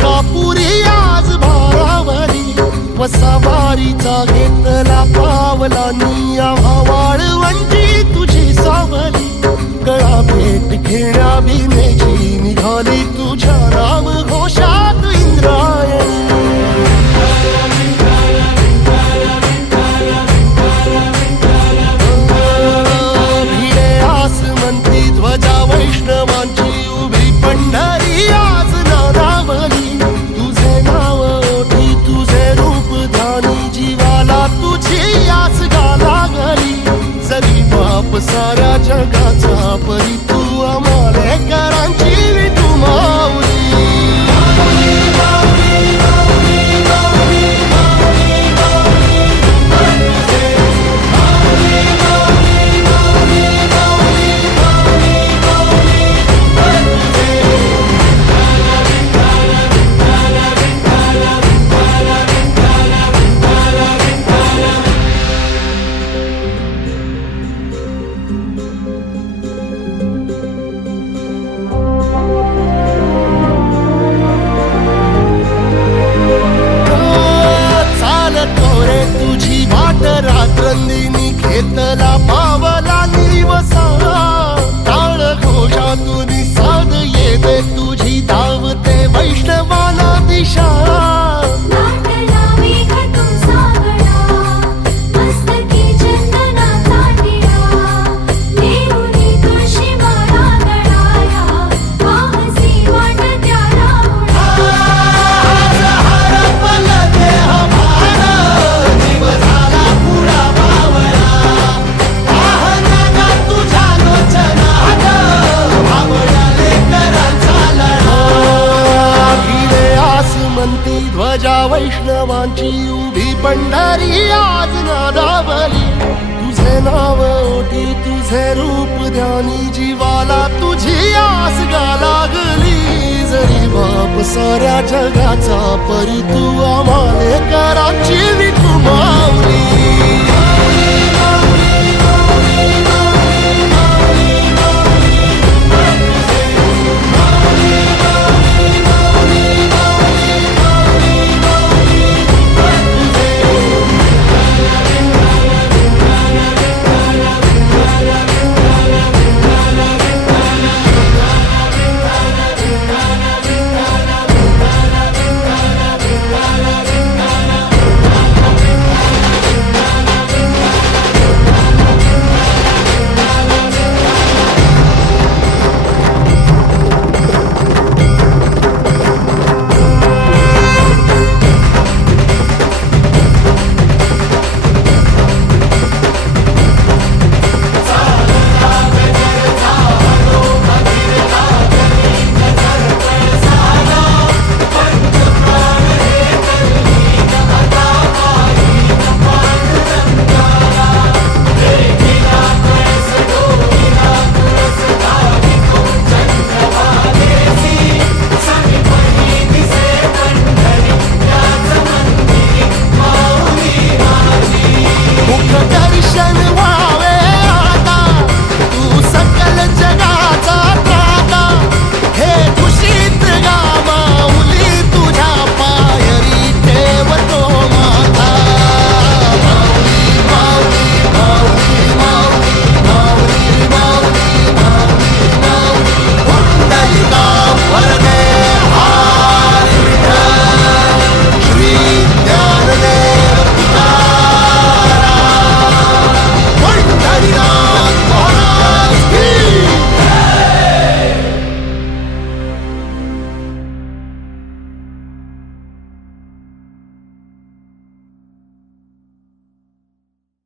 कापुरी आज भारावली वसावारीचा घेतला पावला निया वाळवंटी तुझी सावली गळा भेट घेण्या बिनेची निघाली तुझ्या राम घोषात इंद्रायणी भिडे आसमंती ध्वजा वैष्णवांची उभी पंढरी आज नादावली तुझे नाव ओठी तुझे रूप ध्यानी जीवाला तुझी आस गाला गली जरी बाप साऱ्या जगाचा परी तू आमालेकरांची विठू माऊली रात्रंदिनी घेतला पावला निवसा टाळ घोषातून साध येते तुझी धावते वैष्णवाला दिशा ध्वजा वैष्णवांची उभी पंढरी आज नादावली तुझे नाव ओठी तुझे रूप ध्यानी जीवाला तुझी आस गा लागली जरी बाप साऱ्या जगाचा परी तू आमालेकरांची विठू माऊली